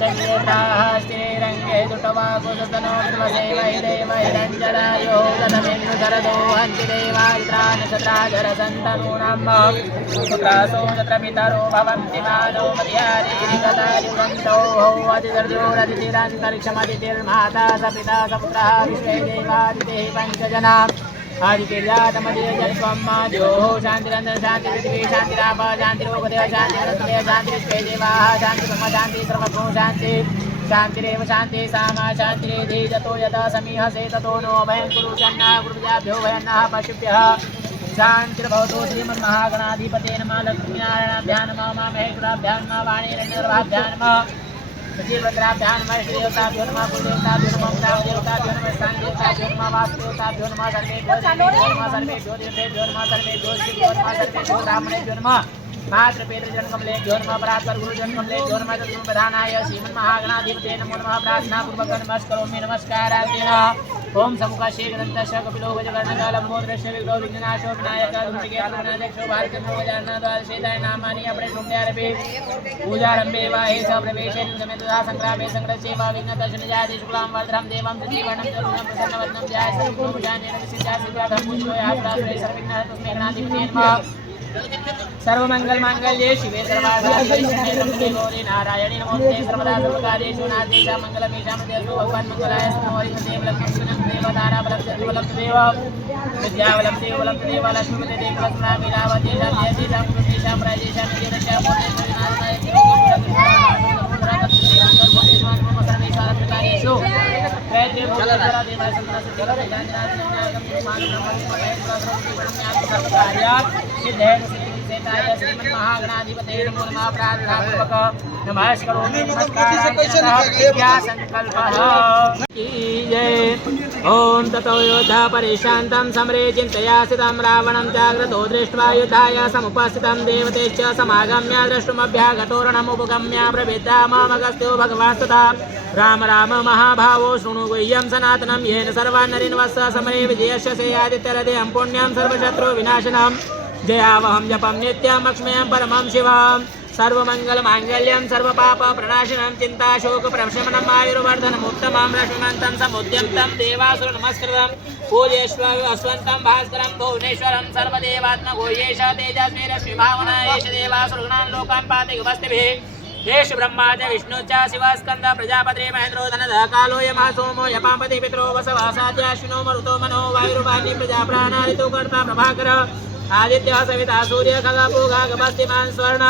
चेत्राः श्रीरङ्गे दुटवाकुसतनोर्वसेवैदेवैरञ्जनायो गतमिन्दुशरदो हन्ति देवाद्रानक्षत्राधरसन्तनूनाम् पुत्रासो तत्र पितरो भवन्ति मानो मध्यारीरिकतायुगन्तौ अतिदर्जोरतिथिरन्तरिक्षमतिथिर्माता स पिता स पुत्रः विश्वे देवादितिः पञ्चजना आदित्यजातमदिजत्वं द्योः शान्तिरन्तः शान्तिपृथिवी शान्तिराप शान्तिरोपदय शान्तिरस्तदय शान्तिरिष्टे देवाः शान्तिब्रह्म शान्ति सर्वभूतो शान्ति शान्तिरेव शान्ति सामा शान्तिरेधि जतो यथा समीहसे ततो नो अभयं कुरु जन्नः गुरुभ्याभ्यो भयन्नः पशुभ्यः शान्तिर्भवतु श्रीमन्महागणाधिपते नमः लक्ष्मीनारायणाभ्यां नमः महेश्वराभ्यां नमः वाणीरण्यगर्भाभ्यां नमः सजीवद्राभ्यां नमः श्रीदेवताभ्यो नमः कुलदेवताभ्यो नमः ग्रामदेवताभ्यो नमः स्थानदेवताभ्यो नमः वासुदेवताभ्यो नमः सर्वेभ्यो देवेभ्यो नमः सर्वेभ्यो श्रीभ्यो नमः सर्वेभ्यो ब्राह्मणेभ्यो नमः मातृपितृजन्मकमलेभ्यो नमः परात्पर गुरुजन्मकमलेभ्यो नमः तत्प्रधानाय श्रीमन्महागणाधिपते नमो नमः प्रार्थनापूर्वकं नमस्करोमि नमस्कारार्तेन ओम समुखशेखरन्तस्य कपिलो वजकर्णकः लम्बोदरस्य विघ्नो विघ्ननाशो विनायकः धूमकेतुर्गणाध्यक्षो भारतमोगजाननाद्वादशेताय नामानि अपरिशुद्ध्यारभे पूजारम्भे वा हे स प्रवेशे निगमे तथा सङ्ग्रामे सङ्ग्रस्येवा विघ्नदर्शनजाति शुक्लां वरदं देवं दृष्टिवर्णं तरुणं प्रसन्नवदनं ध्यायेन सिद्धार्थं पुष्पो यात्रासुरे सर्वविघ्नः तस्मै गणाधिपते नमः सर्वमंगलमांगल्ये शिवे सर्वार्थसाधिके नमस्ते गौरी नारायणी नमोस्ते सर्वदा सर्वकार्येषु नास्तेषां मंगलमेषां देवो भगवान् मंगलाय स्मोरि देव लक्ष्मीनं देवतारा बलदेव देव विद्यावलं देव लक्ष्मीपते देव लक्ष्मीनामीलावती शान्तिशां पुरुषेषां प्राजेषां निजेषां पुण्यनारायणाय सर्वेषु वैद्य भूतरा देव सिद्धेय श्रीमन्महागणाधिपते नमो नमः प्रार्थनापूर्वकं नमस्करोमि नमस्काराः संकल्पः ओम ततो योद्धा परिशान्तं समरे चिन्तया स्थितं रावणं जाग्रतो दृष्ट्वा युद्धाय समुपस्थितं देवतेश्च समागम्य द्रष्टुमभ्यागतोरणमुपगम्य प्रविद्या मामगस्त्यो भगवास्तथा राम राम महाभावो शृणु गुह्यं सनातनं येन सर्वान्नरिन्वस्स समरे विजयस्य सेयादित्यरदेहं पुण्यं सर्वशत्रु विनाशनं जयावहं जपं नित्यं अक्ष्म्यं परमं शिवं सर्वमङ्गलमाङ्गल्यं सर्वपापप्रणाशनं चिन्ताशोकप्रशमनम् आयुर्वर्धनम् उत्तमं लक्ष्मणं समुद्यन्तं देवासुरनमस्कृतं पूजेष्वस्वन्तं भास्करं भुवनेश्वरं सर्वदेवात्मको येष तेजस्वीरश्मिभावना एष देवासुरगणान् लोकान् पातिगवस्तिभिः येष ब्रह्मा च विष्णु च शिवस्कन्द प्रजापति महेन्द्रो धनदः कालो यमः सोमो यपापति पितरो वसवासाद्याश्विनो मरुतो मनो वायुर्वाणी प्रजाप्राणा ऋतुकर्ता प्रभाकर आदित्यः सविता सूर्य खगपूगा गभस्तिमान् स्वर्ण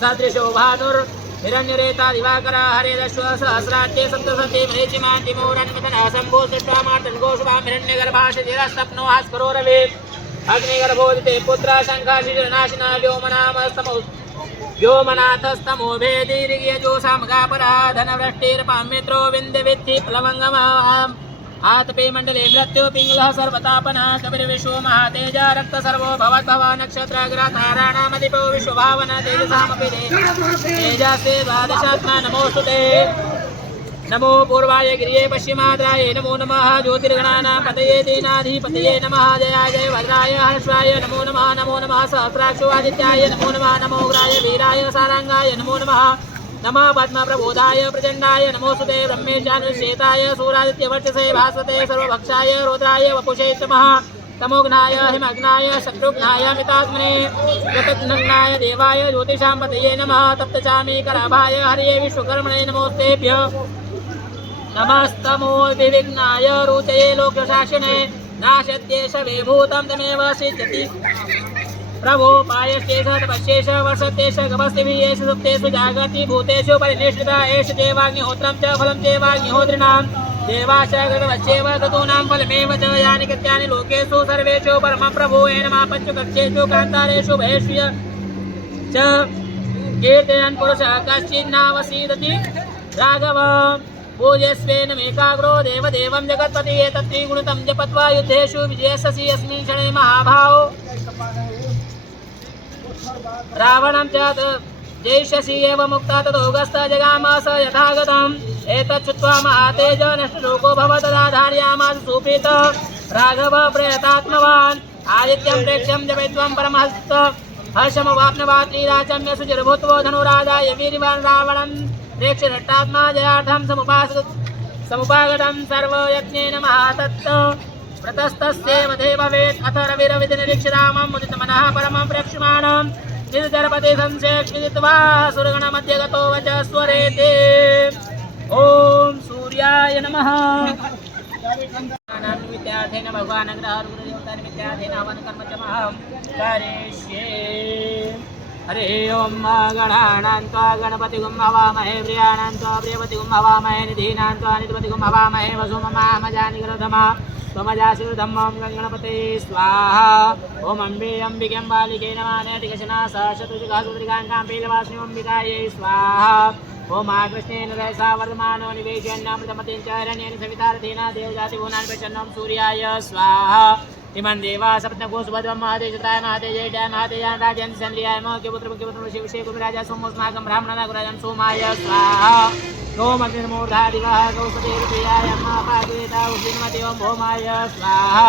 सदृशो भानुर् हिरण्यरेता दिवाकर हरेरश्व सहस्राट्ये सप्तशती मरीचिमान् तिमोरन्मितनः शम्भो सृष्ट्वा मार्तन् गोषुभां हिरण्यगर्भाशतिरस्तप्नो हास्करो रवे अग्निगर्भोदिते पुत्र शङ्खाशिशिरनाशिना व्योमनाथस्तमो भेदीर्यजोषामगापरा धनवृष्टिर्पामित्रो विन्द्यविद्धि प्लवङ्गमाम् आतपे मण्डले मृत्यु पिङ्गलः सर्वतापनः कपिर्विश्वो महातेज रक्तसर्वो भवद्भव नक्षत्रग्रताराणामधिपो विश्वभावन तेजसामपि तेजसे द्वादशात्मा नमोऽस्तुते नमो पूर्वाय गिरिये पश्चिमाद्राय नमो नमः ज्योतिर्गणानां पतये दीनाधिपतये नमः जयाय जय भद्राय हर्षाय नमो नमः सहस्राक्षो आदित्याय नमो नमः नमोग्राय वीराय सारांगाय नमो नमः नमः पद्मप्रबोधाय प्रचण्डाय नमोस्तुते ब्रह्मेशानुश्चेताय सूरादित्यवर्चसे भास्वते सर्वभक्षाय रुद्राय वपुषे नमः तमोघ्नाय हिमग्नाय शत्रुघ्नाय मितात्मने गतघ्नाय देवाय ज्योतिषां पतये नमः तप्तचामीकराभाय हरये विश्वकर्मणे नमोस्तेभ्यः नमस्तमो विविघ्नाय रुचये लोकशासने नाशत्येष विभूतं तमेव सिद्ध्यति प्रभो पायश्चेष तपस्येष वर्षत्येष गभस्तिभिः सुप्तेषु जागर्ति भूतेषु परिनिष्ठिता एष देवाग्निहोत्रं च फलं देवाग्निहोत्रिणां देवाश्च गतवच्चेव ततूनां फलमेव च यानि कृत्यानि लोकेषु सर्वेषु परमं प्रभुवे नमः पञ्चकक्षेषु कान्तारेषु भयेष्य च कीर्तयन् पुरुषः कश्चिन्नावसीदति राघव पूज्यस्वेनमेकाग्रो देवदेवं जगत्पति एतत्त्रिगुणितं जपत्वा युद्धेषु विजयस्यसि यस्मिन् क्षणे महाभावो रावणं च जयिष्यसि एव मुक्ता ततोऽगस्ता जगाम स यथागतम् एतच्छ्रुत्वा महातेज नष्टलोको भव तदा धारयामास सुप्रीत राघव प्रयतात्मवान् आदित्यं प्रेक्ष्यं जपयित्वं परमहस्त हर्षमवाप्नवात् श्रीराचम्य सुचिरभूत्वो धनुराजाय वीर्यवान् रावणं प्रेक्षरट्टात्मा जयार्थं समुपागतं सर्वयज्ञेन महातत्त व्रतस्तस्यैव ते भवेत् अथ रविरविधिनिरीक्षरामं मुदितमनः परमं प्रेक्ष्यमाणं निजजरपदे संशेक्षित्वा सुरगणमध्यगतो वचस्वरेते ॐ सूर्याय नमः। विद्यार्थेन भगवान् ग्रहरुद्रदेवतानिमित्यार्थेन हवन कर्म च महं करिष्ये। हरे ओं गणानां त्वा गणपतिगुं हवामहे प्रियाणां त्वा प्रियपतिगुं हवामहे निधीनां त्वा निधिपतिगुं हवामहे वसुममामजानिग्रधमा त्वमजाशिवधम्मं गणपते स्वाहा। ओम अम्बे अम्बिकें बालिके नमः नैतिकशना सहशतुजिगासुत्रिकां पीलवासिनीं अम्बिकायै स्वाहा। ओम कृष्णेन रसा वर्धमानो निवेशयन्नामृतमतिं च हिरण्येन सवितारथेन देवजातिभुवनानि प्रसन्नं सूर्याय स्वाहा। इमं देवा सप्तको सुभद्रं महादेशत्राय महातेजयटाय महातेजान् राजन् चन्द्रियाय मुख्यपुत्र शिवशेखुराजा सोमोस्माकं ब्राह्मणनागुराजं सोमाय स्वाहा। ओम अग्निर्मूर्धा दिवः कौसतेरुप्रियाय महापादेता उष्णमते ओम भौमाय स्वाहा।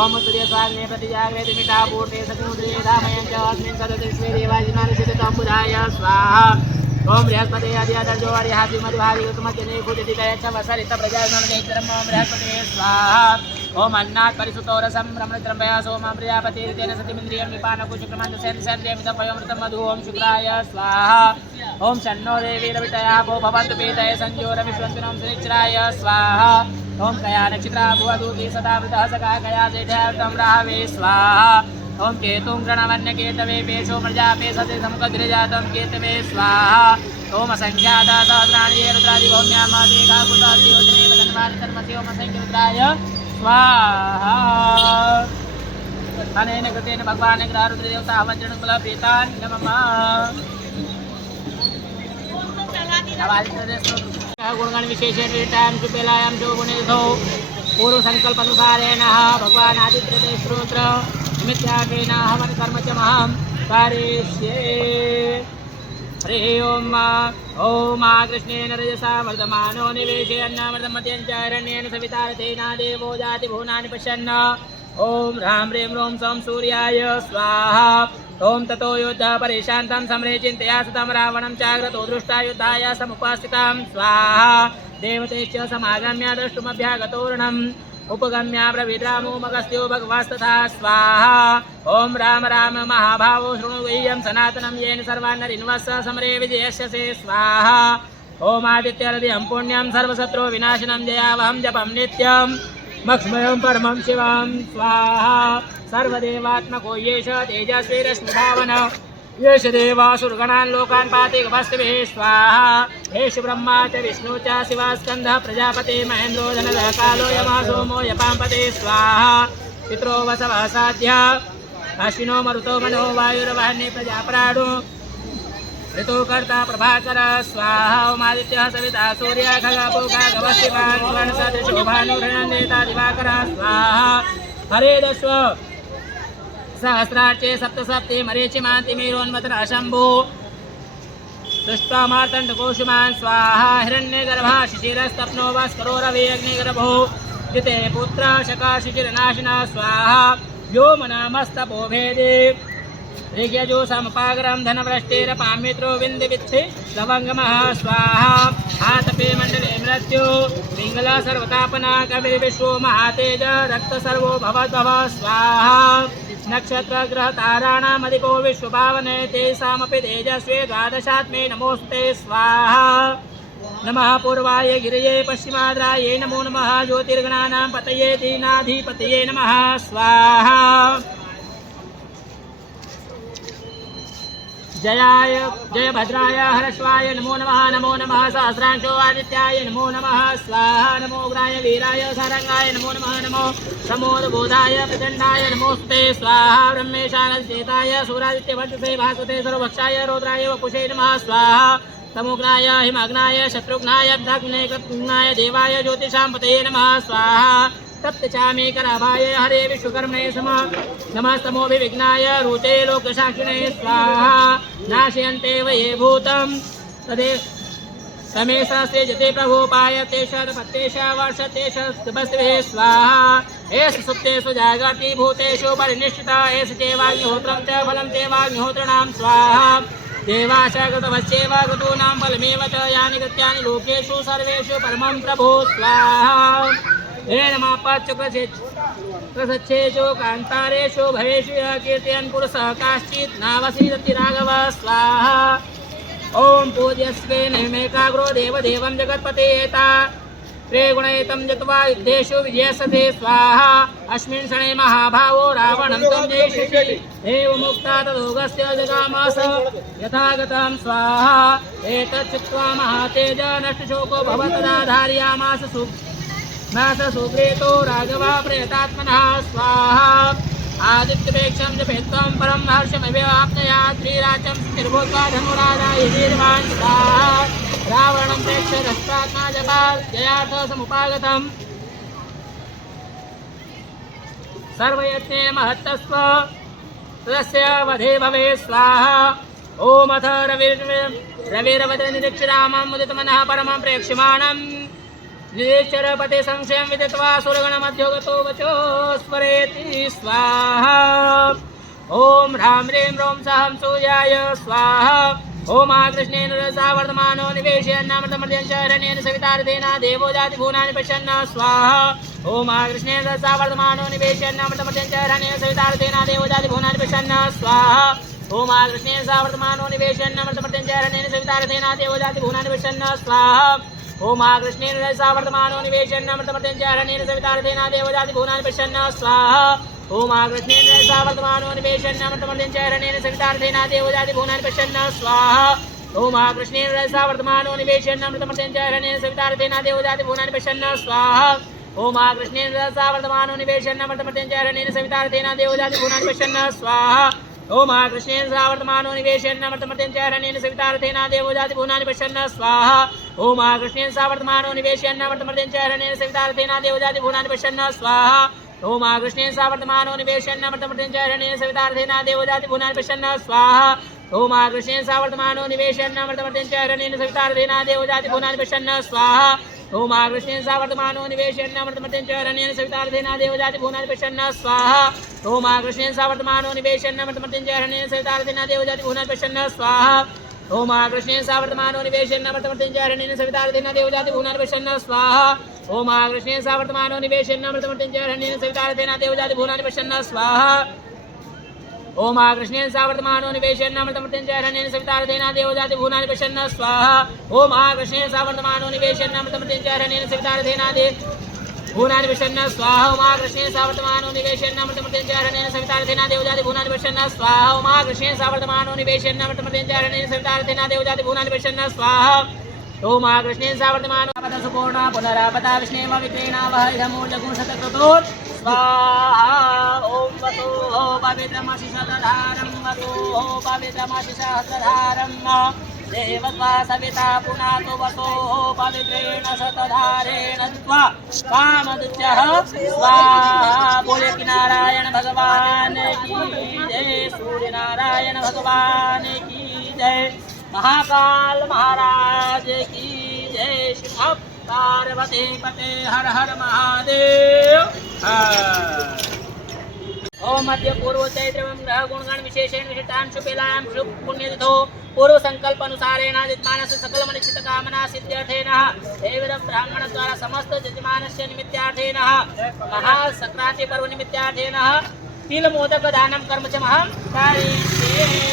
ओम तुर्य स्वाग्ने प्रतिजाग्रे तिमिटा पूर्णे सतिमुद्रे धामयं च अस्मिन् सदतिष्वे देवाजिनानुचितम्बुधाय स्वाहा। ओम बृहस्पति आद्यादर्जो हरिहाति मधुहारि उत्तमजने कुदितिकयच्छ वसरित प्रजाननगैचरम् ओम बृहस्पति स्वाहा। ओम अन्नात् परिसुतोरसं ब्रह्मत्रम्भया सोमं प्रजापतिर्तेन सतिमिन्द्रियं निपानकुचक्रमन्दसेनसन्ध्यमिदपयमृतं मधु ओम शुक्राय स्वाहा। ओम शन्नो देवीरवितया भो भवन्तु पीतये संयोरविश्वन्तिनं सुनिच्राय स्वाहा। ओम कया नक्षत्रा भुवदूति सदा वृतः सखा कया जेठ्यार्थं राहवे स्वाहा। ओम केतुं गणवन्यकेतवे पेशो प्रजापे सते समुखद्रिजातं केतवे स्वाहा। ओम असंख्याता सहस्राणि रुद्रादिभौम्यामादेकाकुतादियोजनेवदन्वादितर्मसि ओम असंख्यरुद्राय स्वाहा। अनेन कृतेन भगवान् ग्रहरुद्रदेवता वज्रणकुलप्रीतान् नमः। गुणगण विशेषेण शुभेलायां शुभगुणेशो पूर्वसङ्कल्पानुसारेण भगवान् आदित्य स्तोत्र निमित्यार्थेन हवन कर्म च महं करिष्ये। हरे ओम ओम कृष्णेन रजसा वर्धमानो निवेशयन्नामृतमत्यं च हिरण्येन सवितारथेन देवो जातिभुवनानि पश्यन् ओम ह्रां ह्रीं ह्रूं सौं सूर्याय स्वाहा। ओम ततो योद्धः परिशान्तं समरे चिन्तया सतं रावणं चाग्रतो दृष्टा युद्धाय समुपस्थितं स्वाहा। देवतेश्च समागम्य द्रष्टुमभ्यागतोर्णम् उपगम्य ब्रवीद्रामो मगस्त्यो भगवास्तथा स्वाहा। ओम राम राम महाभावो शृणु वह्यं सनातनं येन सर्वान्नरिन्वस्स समरे विजयस्यसे स्वाहा। ओम आदित्यहृदयं पुण्यं सर्वशत्रो विनाशिनं जयावहं जपं नित्यं मक्ष्मयं परमं शिवं स्वाहा। सर्वदेवात्मको येष तेजस्वी रश्मिभावन येष देवासुरगणान् लोकान् पाति वस्तुभिः स्वाहा। एष ब्रह्मा च विष्णु च शिवः स्कन्दः प्रजापति महेन्द्रो जनदः कालो यमः सोमो यपाम्पते स्वाहा। पित्रो वसवः साध्य अश्विनो मरुतो मनो वायुर्वह्नि प्रजापराणो ऋतुकर्ता प्रभाकर स्वाहा। ओमादित्यः सविता सूर्यः खगपूका गवस्तिमान् सुवर्णसदृशो भानुर्नन्दिता दिवाकरः स्वाहा। हरे दस्व सहस्रार्चे सप्तसप्ति मरीचिमान्तिमीरोन्मतः शम्भो दृष्ट्वा मार्तण्डकोशुमान् स्वाहा। हिरण्यगर्भः शिशिरस्तप्नो भास्करो रवि अग्निगर्भो जिते पुत्र शका शिशिरनाशिनः स्वाहा। व्योमनामस्तपो भेदे ऋग्यजो समपागरं धनवृष्टिरपामित्रो विन्दिविच्छे लवङ्गमः स्वाहा। आतपे मण्डले मृत्यु पिङ्गला सर्वतापना कविर्विश्वो महातेज रक्त सर्वो भवद्भव स्वाहा। नक्षत्र ग्रह ताराणामधिपो विश्वपावने तेषामपि तेजस्वे द्वादशात्मे नमोस्ते स्वाहा। नमः पूर्वाय गिरये पश्चिमाद्राये नमो नमः ज्योतिर्गणानां पतये दीनाधिपतये नमः स्वाहा। जयाय जयभद्राय हरस्वाय नमो नमः सहस्रांशो आदित्याय नमो नमः स्वाहा। नमो उग्राय वीराय सारंगाय नमो नमः नमो समोदबोधाय प्रचंडाय नमोस्ते स्वाहा। ब्रह्मेशानचेताय सूरादित्यवर्चसे भास्वते सर्वभक्षाय रौद्राय वपुषे नमः स्वाहा। तमोग्नाय हिमग्नाय शत्रुघ्नाय दग्नेय देवाय ज्योतिषां पतये नमः स्वाहा। तप्तचामे कराभाय हरे विश्वकर्मणे नमस्तमोभिविघ्नाय रुचे लोकसाक्षिणे स्वाहा। नाशयन्ते वये भूतं तदे समे सहस्रे जते प्रभोपाय तेषादपत्येष वर्षतेष बस्तिभिः स्वाहा। एष सुप्तेषु जागर्ति भूतेषु परिनिष्ठिता एष चैवाग्निहोत्रं च फलं चैवाग्निहोत्रणां स्वाहा। देवाशकृतवश्चैव ऋतूनां फलमेव च यानि कृत्यानि लोकेषु सर्वेषु परमं प्रभो स्वाहा हे नमः पच्चुकृसच्छेषु कान्तारेषु भवेषु यः कीर्तयन् पुरुषः काश्चित् नावसीदति राघव स्वाहा ॐ पूज्यस्वे नैमेकाग्रो देवदेवं जगत्पतेता त्रिगुणैतं जत्वा युद्धेषु विजयसते स्वाहा अस्मिन् क्षणे महाभावो रावणं तं जयिष्यति एवमुक्ता तदोगस्य जगामास यथागतं स्वाहा एतत् चित्वा महातेज नष्टशोको भवतदा धारयामास नास सुप्रेतो राघवा प्रयतात्मनः स्वाहा आदित्यपेक्षं जपेत्वं परं हर्षमव्याप्नयात् श्रीराजं स्थिर्भूत्वा धनुराधाय वीर्वान् स्वाहा रावणं प्रेक्ष्य रस्तात्मा जपाल जयार्थ समुपागतम् सर्वयत्ने महत्तस्व तस्य वधे भवे स्वाहा ओम अथ रविरवदनिरीक्षरामं मुदितमनः परमं प्रेक्ष्यमाणम् निरीक्षरपते संशयं विदित्वा सुरगणमध्योगतो वचो स्मरेति स्वाहा ओम ह्रां ह्रीं रों सहं सूर्याय स्वाहा ओम कृष्णेन रसा वर्तमानो निवेशयन्नामृतमर्त्यं च हरणेन सवितार्धेन देवो जाति भुवनानि पश्यन् स्वाहा ओम कृष्णेन रसा वर्तमानो निवेशयन्नामृतमर्त्यं च हरणेन सवितार्धेन देवो जाति भुवनानि पश्यन् स्वाहा ओम कृष्णेन रसा वर्तमानो निवेशयन्नामृतमर्त्यं च हरणेन सवितार्धेन देवो जाति भुवनानि पश्यन् स्वाहा ओम कृष्णेन रसा वर्तमानो निवेशयन्नामृतमर्त्यं च हरणेन सवितार्धेन देवो जाति भुवनानि पश्यन् स्वाहा ओम कृष्णेन रसा वर्तमानो निवेशयन्नामृतमर्त्यं च हरणेन सवितार्धेन देवो जाति भुवनानि पश्यन् स्वाहा ओम कृष्णेन रसा वर्तमानो निवेशयन्नामृतमर्त्यं च हरणेन सवितार्धेन देवो जाति भुवनानि पश्यन् स्वाहा ओम कृष्णेन रसा वर्तमानो निवेशयन्नामृतमर्त्यं च हरणेन सवितार्धेन देवो जाति भुवनानि पश्यन् स्वाहा ओम कृष्णेन रसा वर्तमानो निवेशयन्नामृतमर्त्यं च हरणेन सवितार्धेन देवो जाति भुवनानि पश्यन् स्वाहा ओम कृष्णेन रसा वर्तमानो निवेशयन्नामृतमर्त्यं च हरणेन सवितार्धेन देवो जाति भुवनानि पश्यन् स्वाहा ओम कृष्णेन रसा वर्तमानो निवेशयन्नामृतमर्त्यं च हरणेन सवितार्धेन देवो जाति भुवनानि पश्यन् स्वाहा ओम कृष्णेन रसा वर्तमानो निवेशयन्नामृतमर्त्यं च हरणेन सवितार्धेन देवो जाति भुवनानि पश्यन् स्वाहा ओम कृष्णेन रसा वर्तमानो निवेशयन्नामृतमर्त्यं च हरणेन सवितार्धेन देवो जाति भुवनानि पश्यन् स्वाहा ओम कृष्णेन रसा वर्तमानो निवेशयन्नामृतमर्त्यं च हरणेन सवितार्धेन देवो जाति भुवनानि पश्यन् स्वाहा ओम कृष्णेन रसा वर्तमानो निवेशयन्नामृतमर्त्यं च हरणेन सवितार्धेन देवो जाति भुवनानि पश्यन् स्वाहा ओम कृष्णेन रसा वर्तमानो निवेशयन्नामृतमर्त्यं च हरणेन सवितार्धेन देवो जाति भुवनानि पश्यन् स्वाहा ओम कृष्णेन रसा वर्तमानो निवेशयन्नामृतमर्त्यं च हरणेन सवितार्धेन देवो जाति भुवनानि पश्यन् स्वाहा ओम कृष्णेन रसा वर्तमानो निवेशयन्नामृतमर्त्यं च हरणेन सवितार्धेन भुवनानि पश्यन् स्वाहा ओम कृष्णेन रसा वर्तमानो निवेशयन्नामृतमर्त्यं च हरणेन सवितार्धेन देवो जाति भुवनानि पश्यन् स्वाहा ओम कृष्णेन रसा वर्तमानो निवेशयन्नामृतमर्त्यं च हरणेन सवितार्धेन देवो जाति भुवनानि पश्यन् स्वाहा ओम कृष्णेन रसा वर्तमानो सुपूर्ण पुनरापता विष्णेव विक्रेणावह इदमूलगुं शतक्रतोत् स्वाहा ओम वसोः पवित्रमसि शतधारं वसोः पवित्रमसि सहस्रधारं देवत्वा सविता पुनातु वसोः पवित्रेण शतधारेण त्वा कामदुच्चः स्वाहा बोले कि नारायण भगवान की जय सूर्य नारायण भगवान की जय महाकाल महाराज की जय शिव पार्वती पते हर हर महादेव ओम मध्य पूर्व चैत्रम ग्रह गुणगण विशेषण विशिष्टान शुभेलाम शुभ पुण्यतिथो पूर्व संकल्प अनुसारेण यजमानस्य सकल मनिश्चित कामना सिद्ध्यर्थेन एवं ब्राह्मण द्वारा समस्त यजमानस्य निमित्तार्थेन महासंक्रांति पर्व निमित्तार्थेन तिल मोदक दानं कर्म च महं करिष्ये